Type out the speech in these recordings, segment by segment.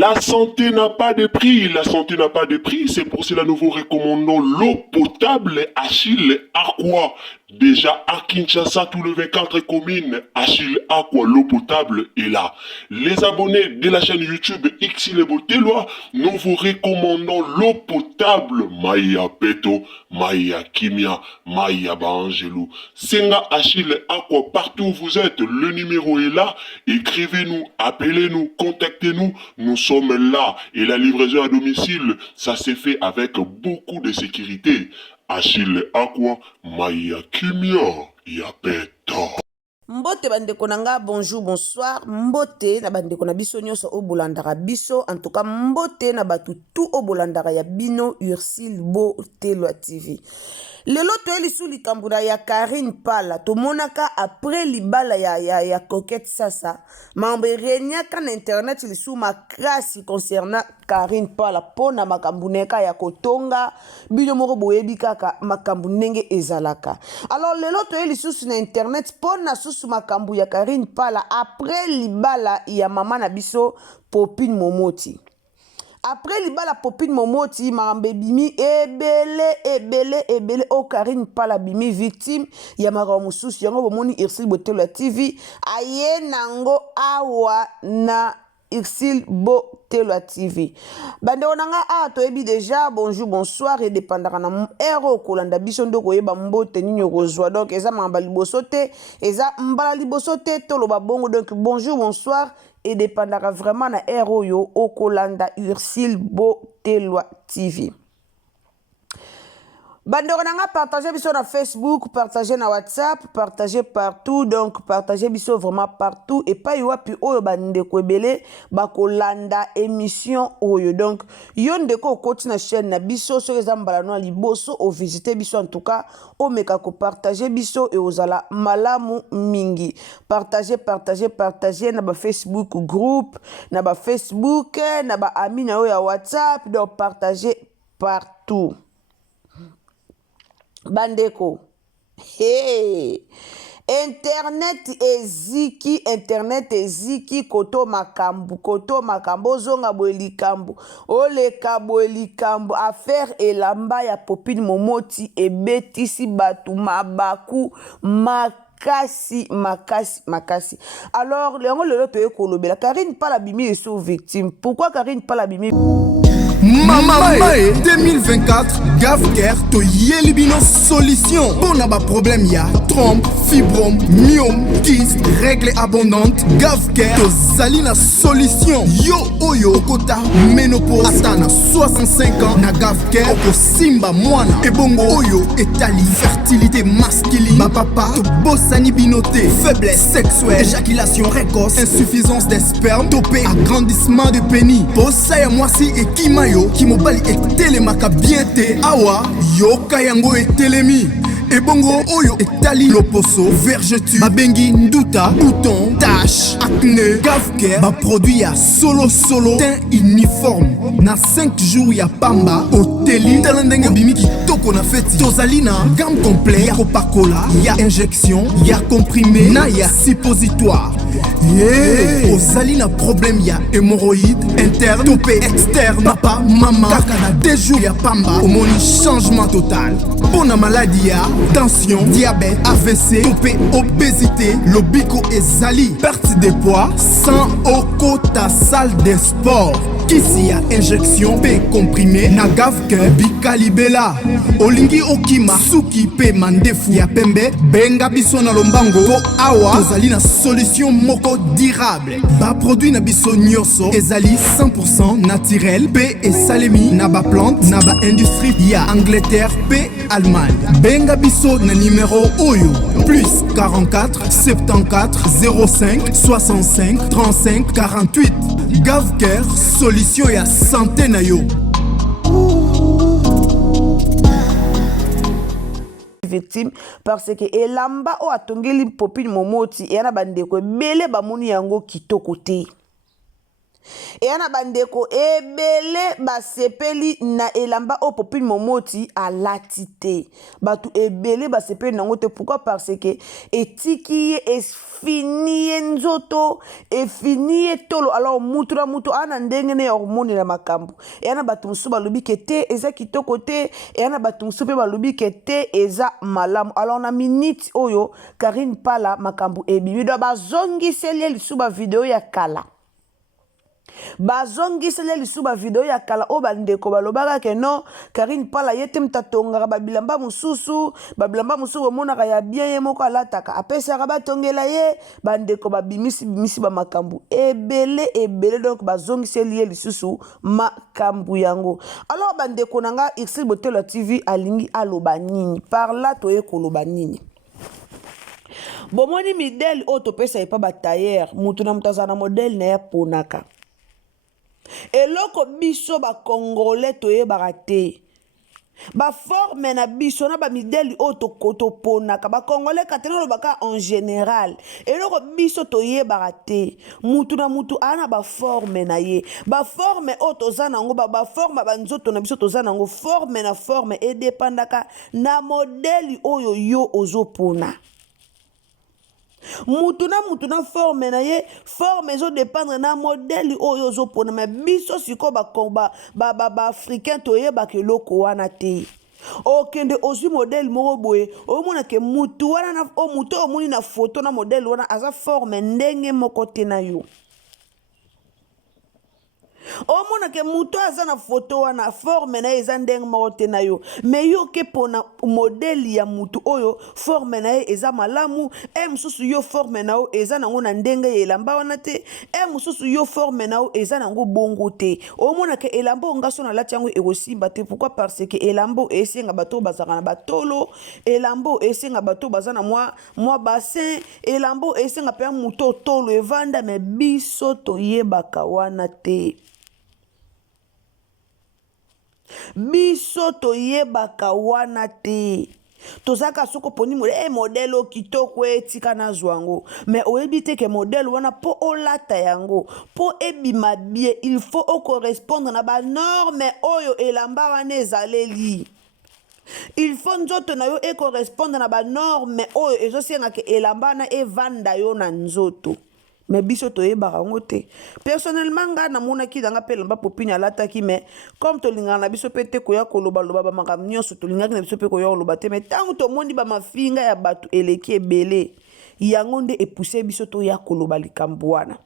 La santé n'a pas de prix, la santé n'a pas de prix, c'est pour cela nous vous recommandons l'eau potable Achille Aqua. Déjà à Kinshasa, tous les 24 communes, Achille Aqua, l'eau potable est là. Les abonnés de la chaîne YouTube Xile Botelwa, nous vous recommandons l'eau potable Maya Peto, Maya Kimia, Maya Bangelou. Senga Achille Aqua, partout où vous êtes, le numéro est là. Écrivez-nous, appelez-nous, contactez-nous. Nous sommes là. Et la livraison à domicile, ça s'est fait avec beaucoup de sécurité. Achille Aqua, Maya Kimia, Yapeto. Mbote bandeko nanga, bonjour, bonsoir. Mbote na bandeko na biso nyonso o bolandaka biso. En tout cas, mbote na batu tout o bolandaka ya bino Ursile Botelwa TV. Lelo toyeli sou likambuna ya Karine Pala. Tomonaka après libala ya coquette sasa. Mambe renyaka na internet li sou makrasi concernant Karine Pala. Pona makambuneka ya kotonga. Bino moko boyebi kaka makambunenge ezalaka. Alors lelo toyeli sou na internet pona sou makambu ya Karine Pala après libala ya mama na biso Popine Momoti. Après libala Popine Momoti, marambe bimi ebele o Karine Pala bimi victime ya maramususu yango bomoni Ursile Botelwa TV aye nango awa na Ursile Botelwa TV. Bande onanga a toyebi déjà bonjour bonsoir et dépendaka na ero kolanda biso ndoko yeba mbote nini kozwa donc eza mamba liboso te eza mbala liboso te toloba bongo donc bonjour bonsoir et dépendaka vraiment na ero yo okolanda Ursile Botelwa TV. Bandeko nanga partagez biso na Facebook, partagez na WhatsApp, partagez partout, donc partagez biso vraiment partout et pas yoapi oyo bandeko ebele bakolanda émission oyo. Donc yon ndeko okoti na chaîne na biso so eza mbala no liboso o visiter biso en tout cas o meka ko partager biso et ozala malamu mingi. Partagez na ba Facebook groupe, na ba Facebook, na ba ami na yo ya WhatsApp, donc partagez partout. Bandeko, hey, internet eziki koto makambo zonga boelikambo oleka boelikambo affaire elamba ya Popine Momoti ebetisi batu mabaku makasi. Alors lengo lelo toye kolobela Karine Pala bimi est sous victime. Pourquoi Karine Pala bimi Mamae 2024 Gavker to yelibino solution pour na ba problème ya trompe, fibrome, myome, kyste, règle abondante. Gavker to zalina solution yo oyo kota ménopause atana 65 ans na Gavker oko simba mwana ebongo oyo etali fertilité masculine ba papa to bosani binoté faiblesse sexuelle éjaculation précoce insuffisance des spermes topé agrandissement de pénis bossa ya mwasi ekima Kimobali etelemaka bien te awa yoka yango etelemi ebongo oyo etali loposo vergeture babengi nduta bouton tache acné Gavker ba produit ya solo teint uniforme na 5 jours ya pamba oteli talendenge bimi kitoko na feti tozali na gamme complet ya kopakola ya injection ya comprimé na ya suppositoire. Ozali na problème ya hémorroïde interne topé externe papa mama kaka na 2 jours ya pamba omoni changement total. Pona maladie ya tension diabète AVC topé obésité lobiko ezali perte de poids sans okota salle de sport kisi ya injection pe comprimé na Gavker bikalibela olingi okima suki pe mandefu ya pembe benga biso na lombango po awa tozali na solution moko durable ba produit na biso nyonso ezali 100% naturel pe esalemi na ba plante na ba industrie ya Angleterre pe Allemagne. Benga biso na numéro oyo plus 44 74 05 65 35 48. Gavker solution ya santé na yo. Victime parce que elamba o atongeli Popine Momoti yana bandeko ebele bamoni yango kitoko te. eya na bandeko ebele basepeli na elamba o popine momoti alati te bato ebele basepeli nango te pourquoi parce que etiki ye efini ye nzoto efini ye tolo alors mutu na mutu ana ndenge ne ya komonela makambo eya na bato mosusu balobi ke te eza kitoko te eya na bato mosusu mpe balobi ke te eza malamu alors na minute oyo Karine Pala makambo ebimi do bazongiseli ye lisusu bavideo ya kala bazongisele lisu ba video ya kala o bandeko balobaka ke non Karine Pala yete mtatongaka babilamba mususu omonaka ya bien ye moko alataka apesaka batongela ye bandeko babimisi bamakambu ebele donc bazongiseli ye lisusu makambu yango alors bandeko nanga Ursile Botelo TV alingi aloba nini par là toye koloba nini bomoni midele o topesa epa batailleur mutu na mutu aza na modele na ya ponaka eloko biso bakongolais toyebaka te baforme na biso na bamideli oyo toponaka bakongolais katena olobaka en général eloko biso toyebaka te mutu na mutu aa na baforme na ye baforme oyo toza nango baforme banzoto na biso toza nango forme na forme edepandaka na modeli oyo yo ozopona mutu na forme na ye forme ezo dépendre na modèle oyo ozopona ma biso siko ba-africain toyebaka eloko wana te okende ozwi modèle moko boye omona ke mutu wana mutu omoni na photo na modèle wana aza forme ndenge moko te na yo omona ke mutu aza na photo wana forme na ye eza ndenge moko te na yo me yo ke pona modeli ya mutu oyo forme na ye eza malamu mosusu yo forme na yo eza nango na ndenge ya elamba wana te mosusu yo forme na yo eza nango bongo te omona ke elamba oyo ngaso nalati yango ekosimba te pourquoi parce que elamba oyo esenga bato oyo bazalaka na batolo elamba oyo esenga bato oyo baza na mwa bassin elamba oyo esenga mpe mutu oyo tolo evanda me biso toyebaka wana te biso toyebaka wana te tozaka soko poni modele o kitoko etika nazwa yango mais oyebi te ke modele wana po olata yango po ebima bien il faut ocorrespondre na banorme oyo elamba wana ezaleli il faut nzoto na yo ecorrespondre na banorme oyo ezosengaka elamba wana evanda yo na nzoto mais biso toyebaka yango te personnellement nga namonaki nanga mpe elamba popini alataki mais comme tolingaka na biso mpe te koya kolobaloba bamakambo nyonso tolingaki na biso mpe koya koloba te mais ntango tomoni bamafinga ya bato eleki ebele yango nde epuse biso toya koloba likambo wana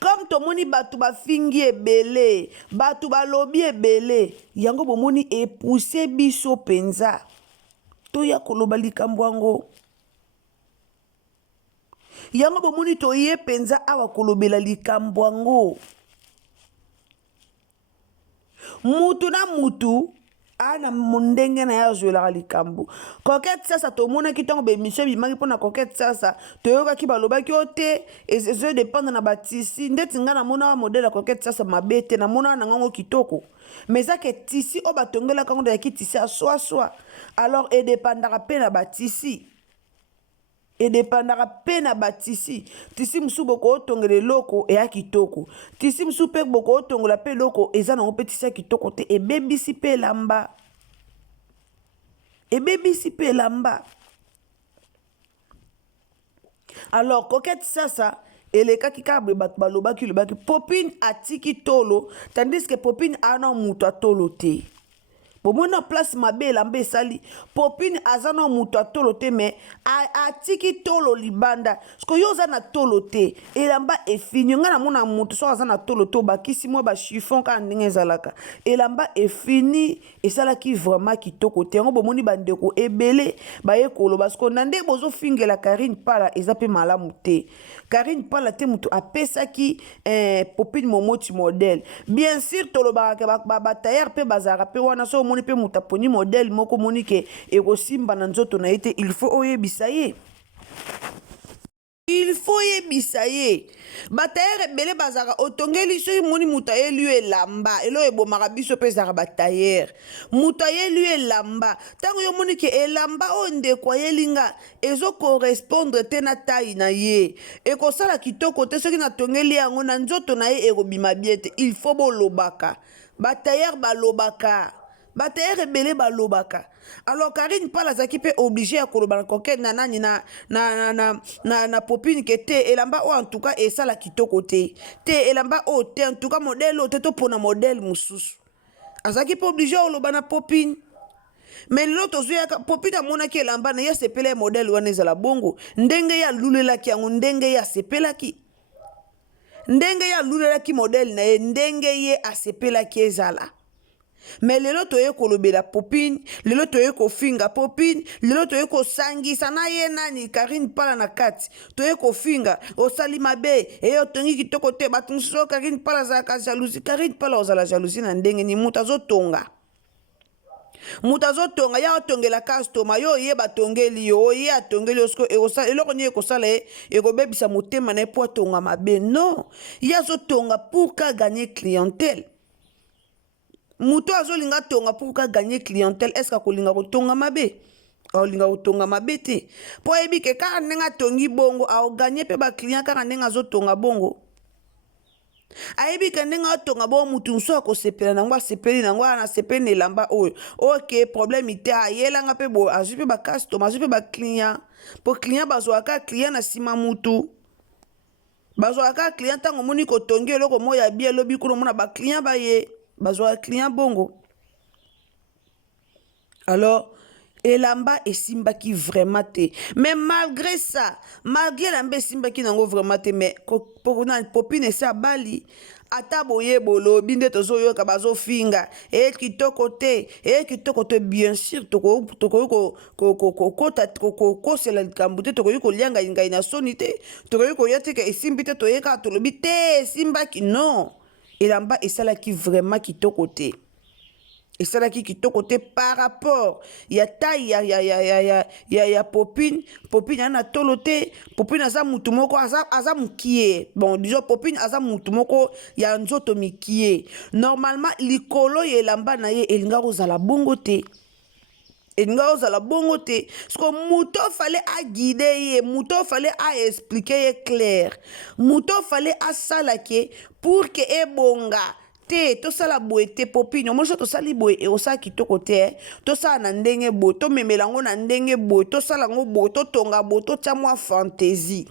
comme tomoni bato bafingi ebele bato balobi ebele yango bomoni epuse biso penza toya koloba likambo yango yango bomoni toye penza awa kolobela likambo yango mutu na mutu ana mondenge na ya zwelaka likambo Coquette sasa tomonaki ntango bemission bimaki mpona Coquette sasa toyokaki balobaki o te ezo dépendre na batisi ndeti nga namona wa modele ya Coquette sasa mabe te namona na ngango kitoko mais eza ke tisi oyo batongelaka ngo yaki tisi ya swaswa alors edépendaka mpe na batisi edepandaka mpe na batisi tisi mosusu boko otongela eloko eya kitoko tisi mosusu mpe boko otongola mpe eloko eza nango mpe tisi ya kitoko te ebebisi mpe elamba alors Coquette sasa elekaki kaka boye bato balobaki popine atiki tolo tandis que popine ana mutu atolo te bomona place mabe elamba esali popine aza na mutu atolo te me atiki tolo libanda siko yo oza na tolo te elamba efini nga namona mutu so aza na tolo te obakisi mwa bachiffon kaka ndenge ezalaka elamba efini esalaki vraiment kitoko te yango bomoni bandeko ebele baye koloba siko na nde bozofingela Karine Pala eza mpe malamu te Karine Pala te mutu apesaki popine momoti modèle bien sûr tolobaka batailleur mpe bazalaka mpe wana so omoni mpe mutu aponi modèle moko omoni ke ekosimba na nzoto na ye te il faut oyebisa ye il faut yebisa ye batailleur ebele bazaka otongeli soki moni mutu ayeli yo elamba elo ebomaka biso mpe ezaka batailleur mutu ayeli yo elamba ntango yo moni ke elamba oyo ndeko ayeli nga ezokorespondre te na tai na ye ekosala kitoko te soki natongeli yango na nzoto na ye ekobima bie te il faut bolobaka batailleur balobaka batailleur ebele balobaka alors Karine Pala azaki pe obligé ya koloba na kokende na nani na popine ke te elamba o en tout cas esala kitoko te elamba o te en tout cas modèle o te to pona modèle mususu azaki pe obligé ya koloba na popine mais lelo tozwiyaka popine amonaki elamba na ye asepela modèle wana ezala bongo ndenge ye alulelaki yango ndenge ye asepelaki modèle na ye ndenge ye asepelaki ezala mais lelo toye kolobela popine lelo toye kofinga popine lelo toye kosangisa na ye nani Karine Pala na kati toye kofinga osali mabe eyo tongi kitoko te bato mosusu Karine Pala azalaka jalousie Karine Pala ozala jalousie na ndenge ni mutu azotonga ya otongela customer yo ye batongeli yo ye atongeli osko eloko ni ekosala ye ekobebisa motema na ye po atonga mabe non ye azotonga pour ka gagner clientèle muto azolinga tonga pour ka gagner clientèle est-ce akolinga kotonga mabe aolinga kotonga mabe te po yebi ke kaka ndenge atongi bongo aoganye mpe baclient kaka ndenge azotonga bongo ayebi ke ndenge atonga bongo mutu mosusu akosepela nango asepeli nango ana asepeli na elamba oyo ok problème ite ayelanga mpe boye azwi mpe bacustome azwi mpe baclient po client bazwaka client na nsima mutu bazwaka client ntango omoni kotongi eloko moko ya bie elobi kuna omona baclient baye bazwa client bongo alors elamba esimbaki vraiment te mais malgré ça malgré elamba esimbaki nango vraiment te mais popine esi abali ata boye bolobi nde tozoyoka bazofinga kitoko te bien sûr tokoki kokosela likambo te tokoki kolianga ngai na soni te tokoki koya te ke esimbi te toyeka tolobi te esimbaki non elamba esalaki vraiment kitoko te esalaki kitoko te par rapport ya taille ya popine ana tolo te popine aza mutu moko aza mukie bon disons popine aza mutu moko ya nzoto mikie normalement likolo ya elamba na ye elinga kozala bongo te sko muto fallait a guider ye muto fallait a expliquer ye clair muto fallait a salake pour que ebonga te tosala boye te popine omoni so tosali boye ekosala kitoko te tosala na ndenge boye tomemela yango na ndenge boye tosala yango boye totonga boye totia mwa fantaisie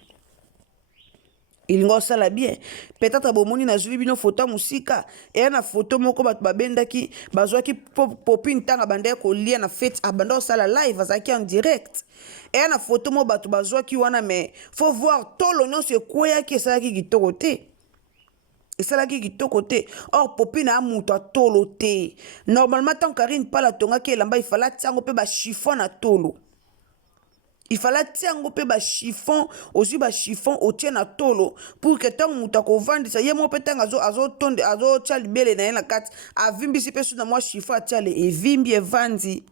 ilinga osala bien peut-être bomoni nazwi bino foto ya mosika eya na foto moko bato babendaki bazwaki popine ntango abandaki kolia na fete abanda kosala live azalaki en direct eya na foto moko bato bazwaki wana mais faut voir tolo nyonso ekweyaki esalaki kitoko te or popine a mutu atolo te normalement tant Karine Pala tongaki elamba ifala atia yango mpe bachiffon na tolo ifala tia yango mpe bachiffon ozwi bachiffon otie na tolo pour que ntango mutu akovandisa ye moko mpe ntango azotia libele na ye na kati avimbisi mpe su na mwa chiffon atiale evimbi evandi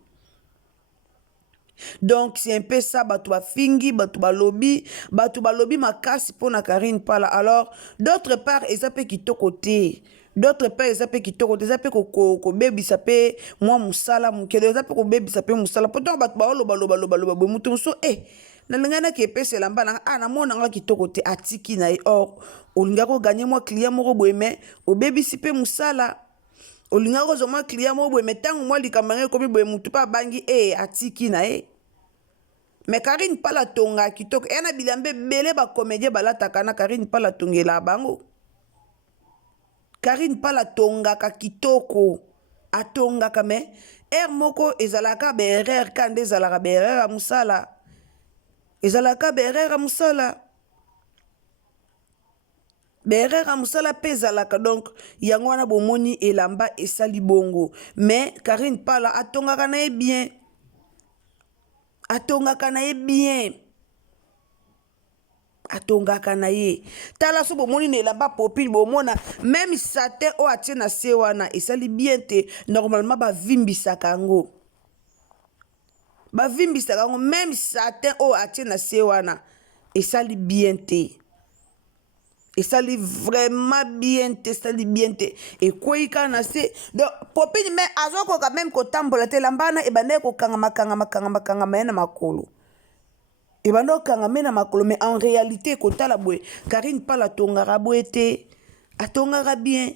donc c'est un peu ça bato bafingi bato balobi makasi pona Karine Pala alors d'autre part eza pe kitoko te eza pe kobebisa pe mwa musala mokelo eza pe kobebisa pe musala pourtant bato baoloba boye mutu mosusu nalingai naki epesa elamba nanga namonanga kitoko te atiki na ye or olingaki koganye mwa client moko boye me obebisi pe musala olingaki kozwa mwa client moko boye me ntango mwa likambo yango ekomi boye mutu mpe abangi atiki na ye mais Karine Pala tonga kitoko eya na bilamba ebele bacomédien balataka na Karine Pala tongela bango Karine Pala tongaka kitoko atongaka me moko ezalaka berere kande ezalaka berere ya musala mpe ezalaka donc yango wana bomoni elamba esali bongo mais Karine Pala atongaka na ye bien atongaka na ye tala so bomoni na elamba popile bomona même satin oyo atie na se wana esali bien te normalement bavimbisaka yango même satin oyo atie na se wana esali bien te esali vraiment bien te esali bien te ekwei kaka na se donc popine me azokoka même kotambola te lambana ebandeki kokangama ye na makolo ebanda okangama ye na makolo mais en réalité ekotala boye Karine Pala atongaka boye te atongaka bien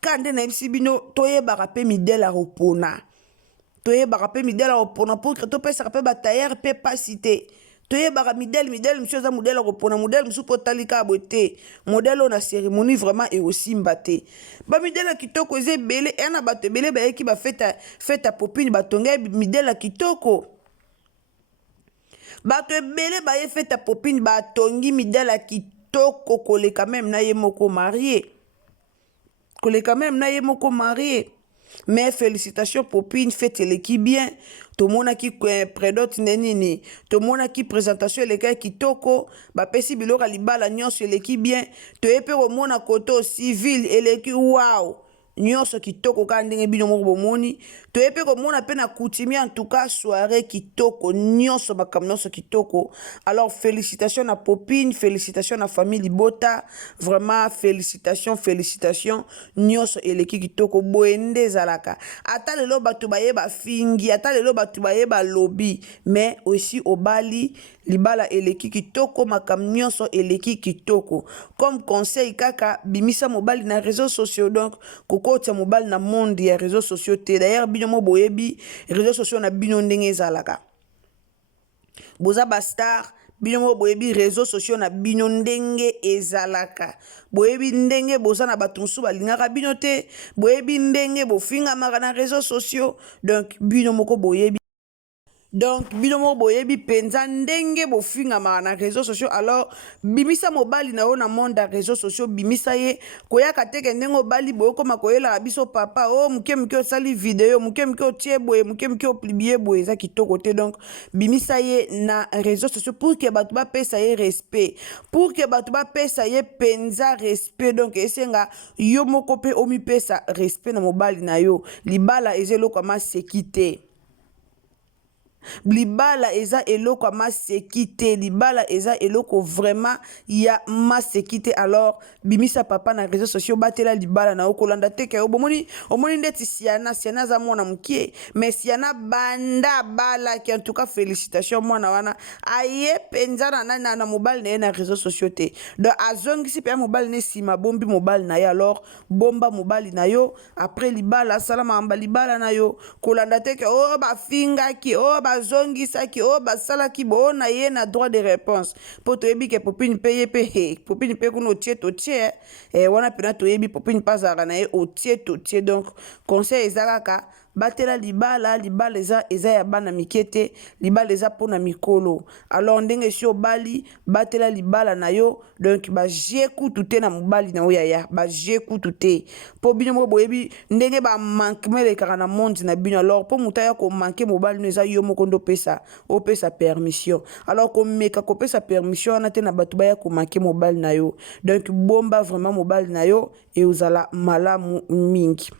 ka nde nayebisi bino toyebaka mpe midele akopona toyebaka mpe midele akopona pour que topesaka mpe batayere mpe pasi te toyebaka midele mosusu eza modele akopona modele mosusu mpo otali kaka boye te modele oyo na cérémonie vraiment ekosimba te bamidele ya kitoko eza ebele eya na bato ebele bayeki bafeta popine batonga midele ya kitoko bato ebele baye feta popine batongi midele ya kitoko koleka meme na ye moko marie mais félicitations popine fête eleki bien tomonaki prédote nde nini tomonaki présentation eleki kitoko bapesi biloko ya libala nyonso eleki bien toye mpe komona koto civil eleki wow nyonso kitoko kaka ndenge bino moko bomoni toye mpe komona mpe na coutumier en tout cas soirée kitoko nyonso makambo nyonso kitoko alors félicitations na popine félicitations na famille Libota vraiment félicitations nyonso eleki kitoko boye nde ezalaka ata lelo bato bayeba fingi ata lelo bato bayeba lobi mais aussi obali libala eleki kitoko makambo nyonso eleki kitoko comme conseil kaka bimisa mobali na réseaux sociaux donc kokotia mobali na monde ya réseaux sociaux te d'ailleurs bino mo boyebi réseaux sociaux na bino ndenge ezalaka boza bastar bino mo boyebi réseaux sociaux na bino ndenge ezalaka boyebi ndenge boza na bato mosusu balingaka bino te boyebi ndenge bofingamaka na réseaux sociaux donc bino moko boyebi penza ndenge bofingamaka na réseaux sociaux alors bimisa mobali na yo na monde ya réseaux sociaux bimisa ye koyaka teke ndenge obali boyokoma koyelaka biso papa o moke osali video moke otie boye moke oplibie boye eza kitoko te donc bimisa ye na réseaux sociaux pour que bato bapesa ye respect pour que bato bapesa ye penza respect donc esenga yo moko mpe omipesa respect na mobali na yo libala eza eloko ya maseki te libala eza eloko maseki te libala eza eloko vraiment ya maseki te alors bimisa papa na réseaux sociaux batela libala na okolanda te ke omoni ndeti siana za mwana mukie mais siana banda bala ki en tout cas félicitations mwana wana aye penza na mobile na ye na réseaux sociaux te donc azongisi pe mobile ne sima bombi mobile na ye alors bomba mobile na yo après libala salama amba libala na yo kolanda te ke o bafinga ki o bazongisaki o basalaki bo na ye na droit de réponse po toyebi ke popine pe ye pe popine pe kuno tie wana pena toyebi popine pazaka na ye otie donc conseil ezalaka batela libala eza ya bana mikete libala eza pona mikolo alors ndenge si obali batela libala na yo donc baje kutu te na mobali na oyaya baje kutu te po bino mo boyebi ndenge ba manquement lekaka na monde na bino alors po muta ya ko manquer mobali no eza yo moko ndo opesa permission alors ko meka ko pesa permission na te na batu baya ko manquer mobali na yo donc bomba vraiment mobali na yo e uzala malamu mingi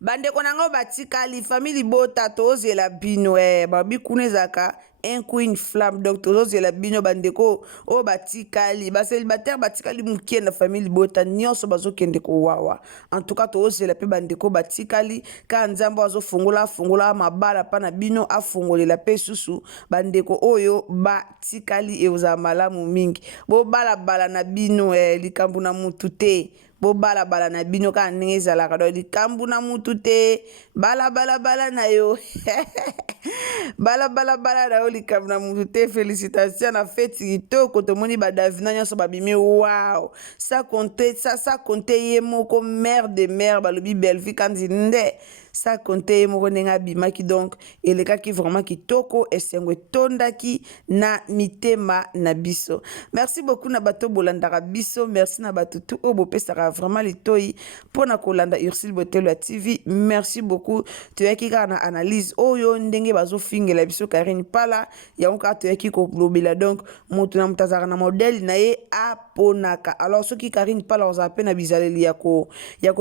bandeko nango batikali famille Libota tozela bino babi kuna ezaka un queen flamme donc tozela bino bandeko o batikali baselibatere batikali mukie na famille Libota nyonso bazokende ko wawa en tout cas tozela pe bandeko batikali ka nzambo azofungola mabala pa na bino afungolela pe susu bandeko oyo batikali euza malamu mingi bo bala na bino likambu na mutu te bo bala na bino ka ndenge ezalaka do likambu na mutu te bala na yo bala na yo likambu na mutu te félicitations na fête kitoko tomoni badavina nyonso babimi wow ça compte ye moko mère de mère balobi Belvi kandi nde ça compte ye moko ndenge abimaki donc elekaki vraiment kitoko esengo etondaki na mitema na biso merci beaucoup na bato bolandaka biso merci na bato tu oyo bopesaka vraiment litoi pona kolanda Ursile Botelo TV. Merci beaucoup. Tu as qui na analyse oyo ndenge bazo fingela biso Karine Pala ya onka tu as qui ko lobela donc moto na mutazara na modèle na ye aponaka. Alors ce qui Karine Pala oza pe na bizaleli yako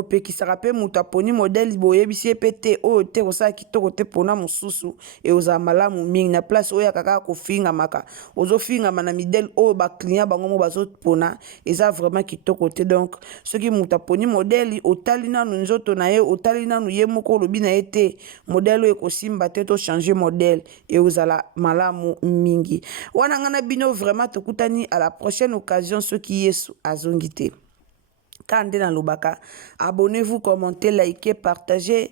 pekisaka pe muta poni modèle boyebisi pété oyo te kosa kitoko te pona mususu e oza malamu mingi na place oyo kaka ko finga maka ozo finga mana midèle oyo ba client bango mo bazo pona eza vraiment kitoko te. Donc ce qui muta poni modèle otali nanu nzoto na ye otali nanu ye moko lobi na ye te modèle oyo kosimba te to changer modèle et ozala malamu mingi wana ngana bino vraiment tokutani à la prochaine occasion ceux qui yesu azongite Kande na lobaka, abonnez-vous, commentez, likez, partagez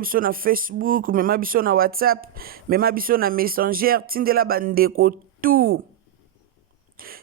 biso na Facebook, mema biso na WhatsApp, mema biso na Messenger, tindela bandeko tout.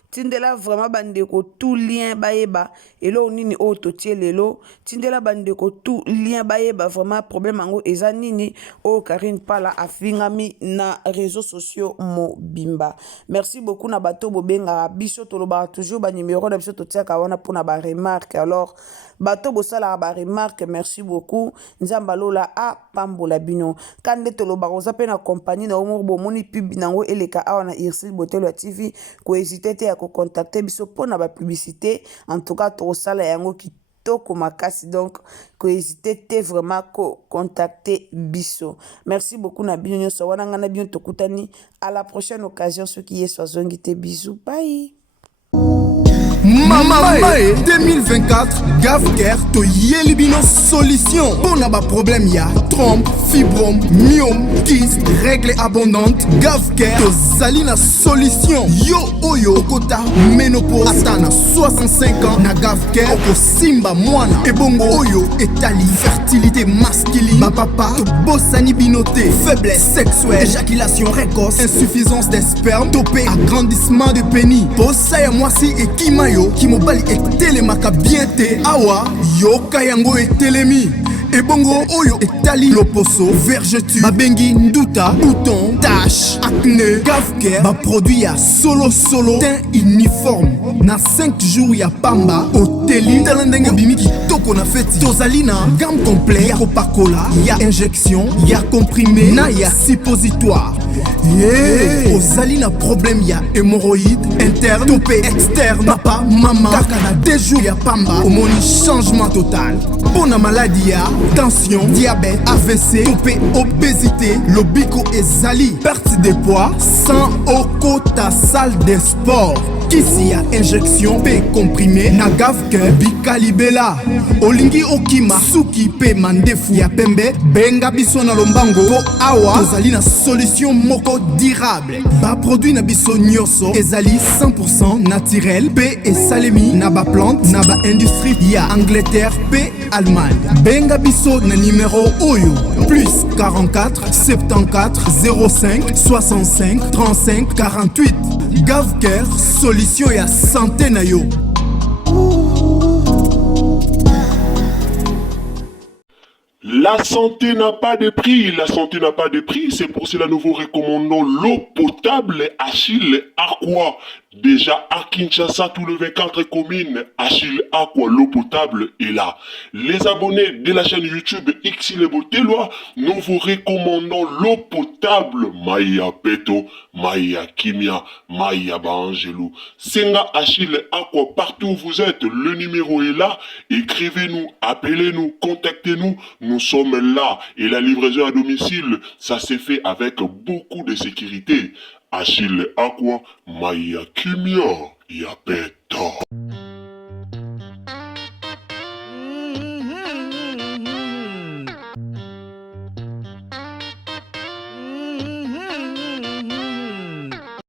Tindela vraiment bandeko tout lien baeba elo nini auto lelo tindela bandeko tout lien baeba vraiment problème ango eza nini o Karine Pala afingami na réseaux sociaux mobimba. Merci beaucoup na bato bobenga biso toloba toujours ba numéro na biso totiaka wana pona ba remarque. Alors bato bosala ba remarque, merci beaucoup nzamba lola a pambola bino kande toloba oza pe na compagnie na omo bomoni pub nango eleka awa na Ursile Botelo TV ko hésiter te ko contacter biso pona ba publicité. En tout cas to sala yango kitoko makasi, donc ko hésiter te vraiment ko contacter biso. Merci beaucoup na bino nyonso wana ngana bino tokutani à la prochaine occasion ceux qui est soazongite bisous bye. Mamae 2024 Gavker to Yelibino solution. Pour n'a pas problème ya trompe, fibrome, myome, kyste, règles abondantes. Gavker to Zalina solution. Yo oyo kota ménopause atana 65 ans na Gavker oko simba mwana. Ebongo oyo etali fertilité masculine. Ma papa to bossani binoté, faiblesse sexuelle, éjaculation précoce, insuffisance des spermes, topé agrandissement de pénis. Bossa ya mwasi et kimayo Kimobali etelemaka bien te awa yoka yango etelemi ebongo oyo etali loposo vergeture babengi nduta bouton tache acné Gavker ba produit ya solo teint uniforme na 5 jours ya pamba oteli talendenge bimi kitoko na feti tozali na gamme complet ya kopakola ya injection ya comprimé na ya suppositoire. Ozali na problème ya hémorroïde interne topé externe papa maman kaka na 2 jours ya pamba omoni changement total. Pona maladie ya tension diabète AVC topé obésité lobiko ezali perte de poids sans okota salle de sport kisi ya injection pe comprimé na Gavker bikalibela olingi okima suki pe mandefu ya pembe benga biso na lombango po awa tozali na solution moko durable ba produit na biso nyonso ezali 100% naturel pe esalemi na ba plante na ba industrie ya Angleterre pe Allemagne. Benga biso na numéro oyo plus 44 74 05 65 35 48. Gavker solution ya santé na yo. La santé n'a pas de prix, la santé n'a pas de prix, c'est pour cela nous vous recommandons l'eau potable Achille Aqua. Déjà à Kinshasa, tout le 24 communes, Achille Aqua, l'eau potable est là. Les abonnés de la chaîne YouTube Ursile Botelo, nous vous recommandons l'eau potable Maya Peto, Maya Kimia, Maya Bangelou. Senga Achille Aqua, partout où vous êtes, le numéro est là. Écrivez-nous, appelez-nous, contactez-nous. Nous sommes là et la livraison à domicile, ça s'est fait avec beaucoup de sécurité. Achille Aqua, Maya Kimia, Yapeto.